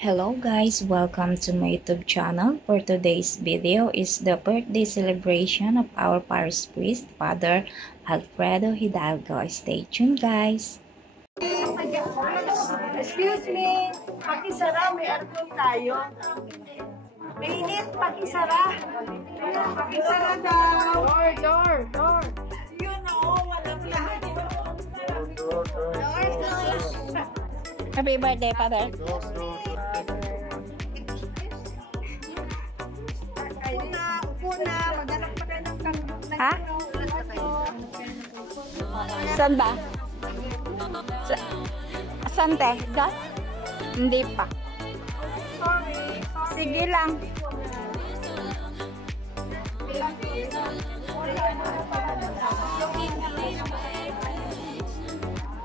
Hello guys, welcome to my YouTube channel. For today's video is the birthday celebration of our parish priest, Father Alfredo Hidalgo. Stay tuned guys. Excuse me, pakisara, may aircon tayo. Mainit, pakisara. Pakisara daw. Door. You know, walang lahat. Door. Happy birthday, Father. Upo na, maghanap pa kayo ng Ha? Saan ba? Saan te? Dot? Hindi pa. Sorry. Sige lang.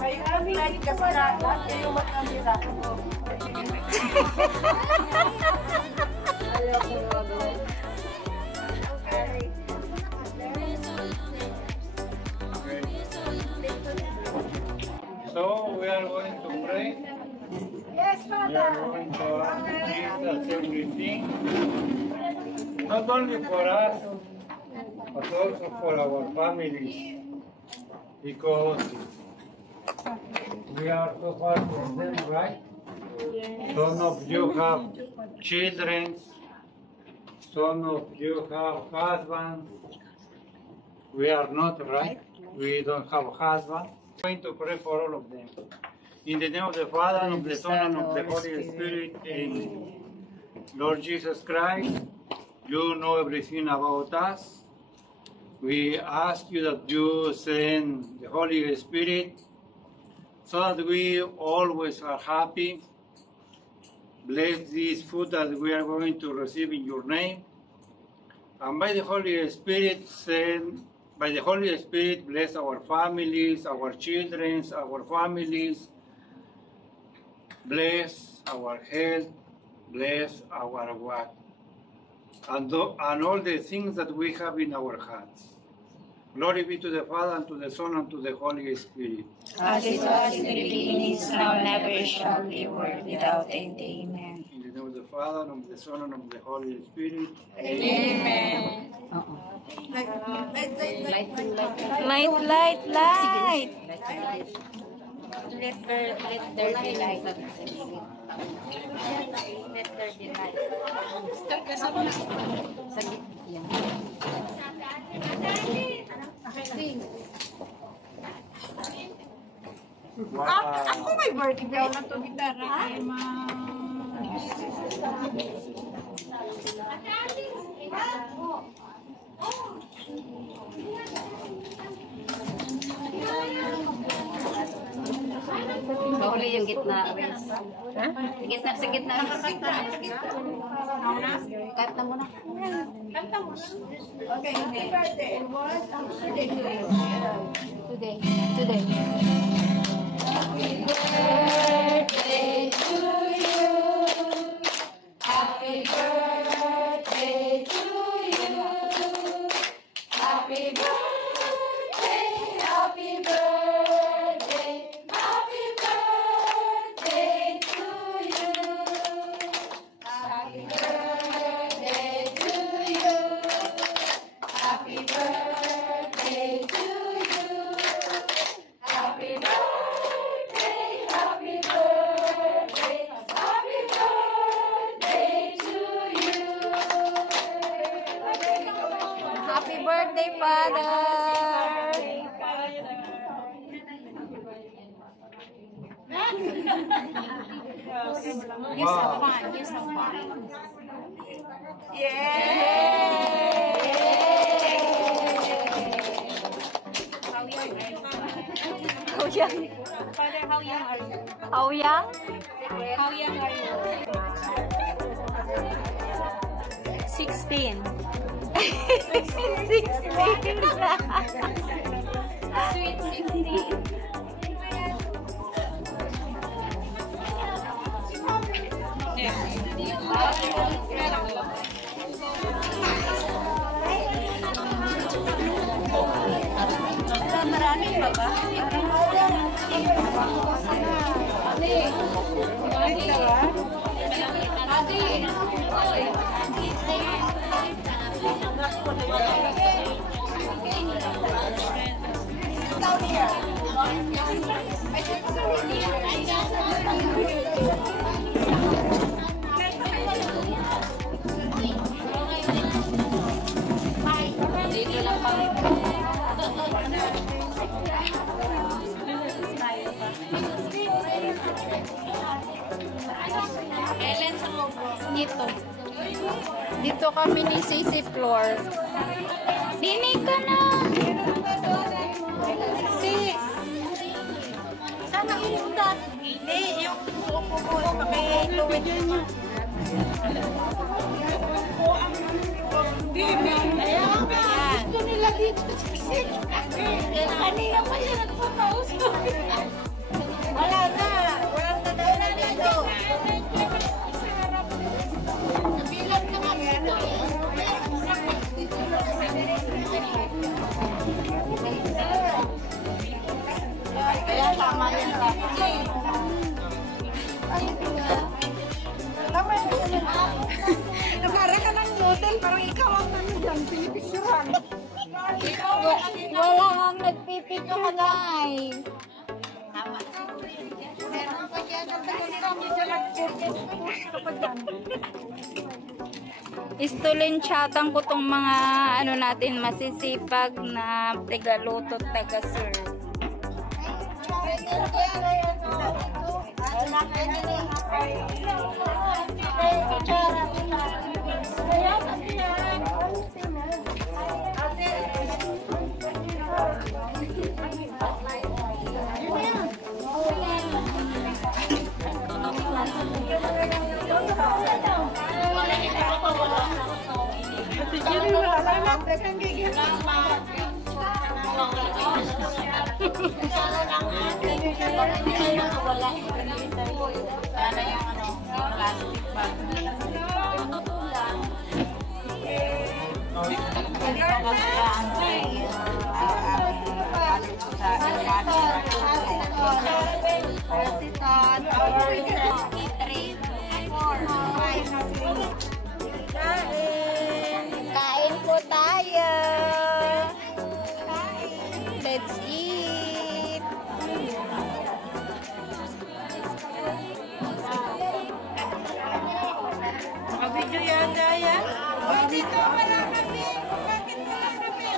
Kayo kami kasi na, kayo magkakita. So we are going to pray. Yes, We are Father. going to ask Jesus everything, not only for us, but also for our families, because we are so far from them, right? Some of you have children, some of you have husbands. We are not, right? We don't have husbands. I'm going to pray for all of them. In the name of the Father, and of the Son, and of the Holy Spirit, amen. Lord Jesus Christ, you know everything about us. We ask you that you send the Holy Spirit so that we always are happy. Bless this food that we are going to receive in your name. And by the Holy Spirit, bless our families, our children, our families. Bless our health, bless our work, and all the things that we have in our hearts. Glory be to the Father, and to the Son, and to the Holy Spirit. As it was in the beginning, is now, never shall be, world without end. Amen. In the name of the Father, and of the Son, and of the Holy Spirit. Amen. Light. Let there be light. Let there be light. Ako may birthday na to gitara. Ay, Mahuli yung gitna. Ha? Sa gitna. Cut na muna. Okay, happy birthday. And what? Today. Today. Happy birthday, Father! How young? Father, how young are you? How young? How young are you? 16. 16. Sweet 16. Maraming ba ba? Balik ka ba? Dito lang kami. Dito. Dito kami ni Sisi Floor. Dinig ka na! Sis! Sana inudat. Hindi, yung upo ko, pakiluwid niya. Gusto nila dito. Kanina pa siya nagpapausap. Wala na, walang tadaanan dito. Nabilang na nga dito. Kaya tama yan ka. Tama yan. Nagkara ka ng model, parang ikaw ang ano dyan, pinipisuran. Wala kang nagpipito ka guys. Meron pa dyan, kami dyan nag-post ka pa dyan. Istulinsyatan ko tong mga ano natin masisipag na tagaluto at taga-serve. Kain po tayo. Let's eat. Mabidyo yan, Daya. Uy, dito, wala kami. Bakit wala kami?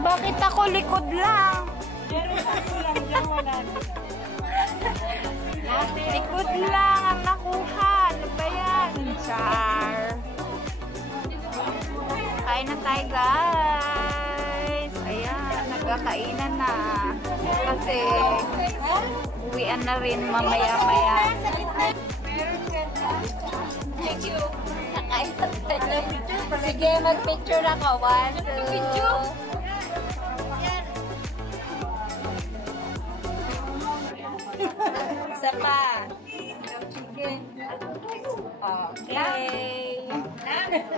Bakit ako likod lang? Likod lang ang nakuha. Ano ba yan? Char. Kain na tayo guys. Ayan, nagkakainan na. Kasi uwian na rin mamaya-maya. Thank you. Nakain na tayo. Sige, mag-picture ako. 1, 2. Isa pa. Okay.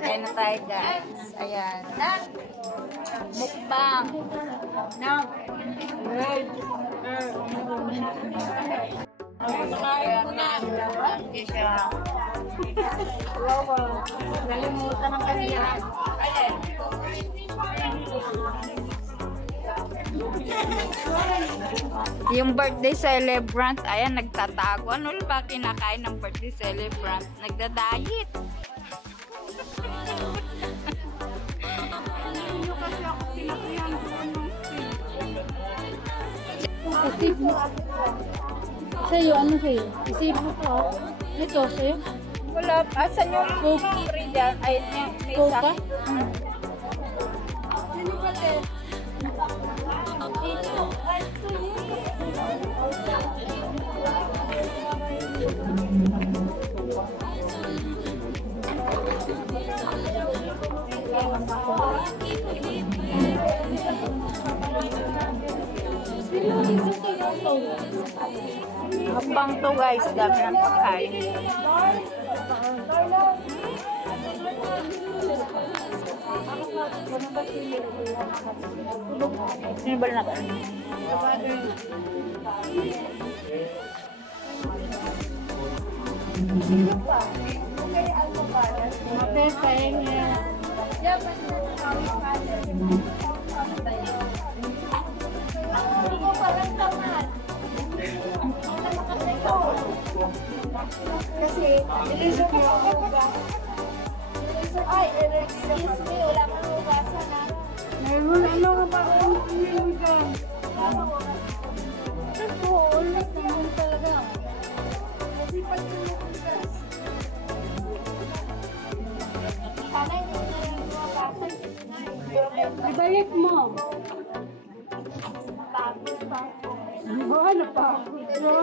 Kain na tayo guys. Ayan. Mukbang. Nalimutan ng kanina. Yung birthday celebrant, ayan, nagtatago. Ano ba kinakain ng birthday celebrant? Nagda-diet. Isip mo. Sa'yo, ano sa'yo? Isip mo ko. Ito, sa'yo? Wala. Asan yung free dyan? Ay, may Coke isa. ka? Habang to guys, dami ng pagkain. Sinibal na ba? Kasi, ilisok mo ang hugas. Ay, excuse me, wala kang hugasan na. Meron ano ka ba kung hugas? Oo, ulit naman talaga. Kasi pag hugas. Sana hindi na yung hugasan. Ibalik mo. Pagod pa. Diba? Napagod ka.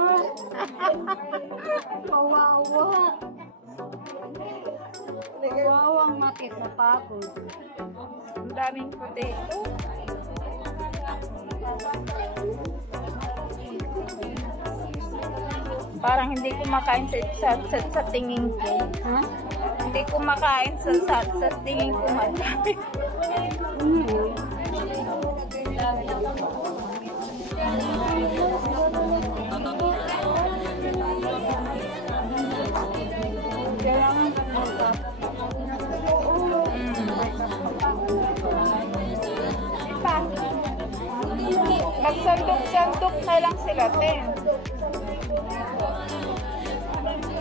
Kawawa. Kawawang makit na pagod. Ang daming potato. Parang hindi ko makain sa tingin ko. Ha? Hindi ko makain sa tingin ko madami. Magsandok-sandok na lang sila, Ten.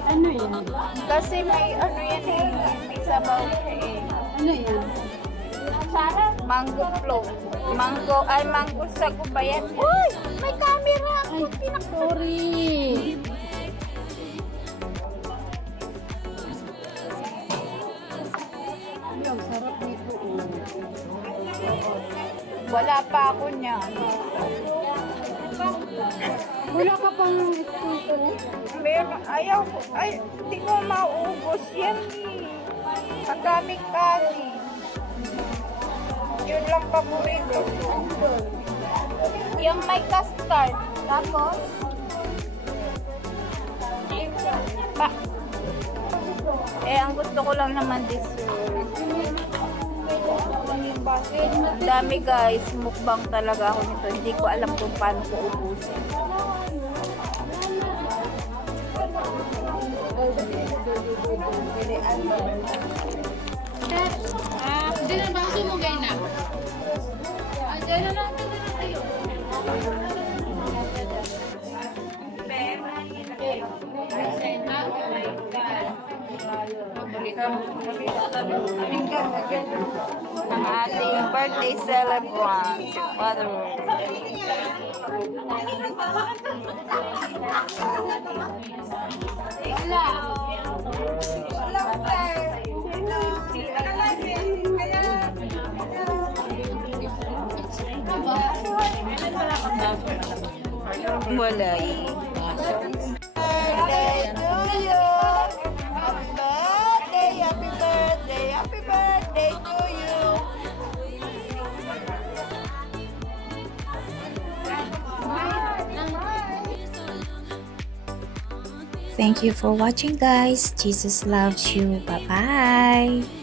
Ano yan? Kasi may ano yan eh, may sabaw siya eh. Ano yan? Sarap. Mango float. Mango sa gubayan. Uy! May camera! Ay, sorry. Ay, ang sarap nito. Wala pa ako niyan. Wala ka pang ito. Meron, ayaw ko. Ay, hindi ko maubos yan eh. Ang dami-dami. Yun lang paborito ko. Yung may custard. Tapos, ang gusto ko lang naman dessert. Ang dami guys. Mukbang talaga ako nito. Hindi ko alam kung paano ko ubusin. Hindi na ba sumugay na? Ay, dyan na natin na tayo. Ang ating birthday celebrant, si Father. Wala eh. Happy birthday to you. Thank you for watching guys. Jesus loves you. Bye-bye.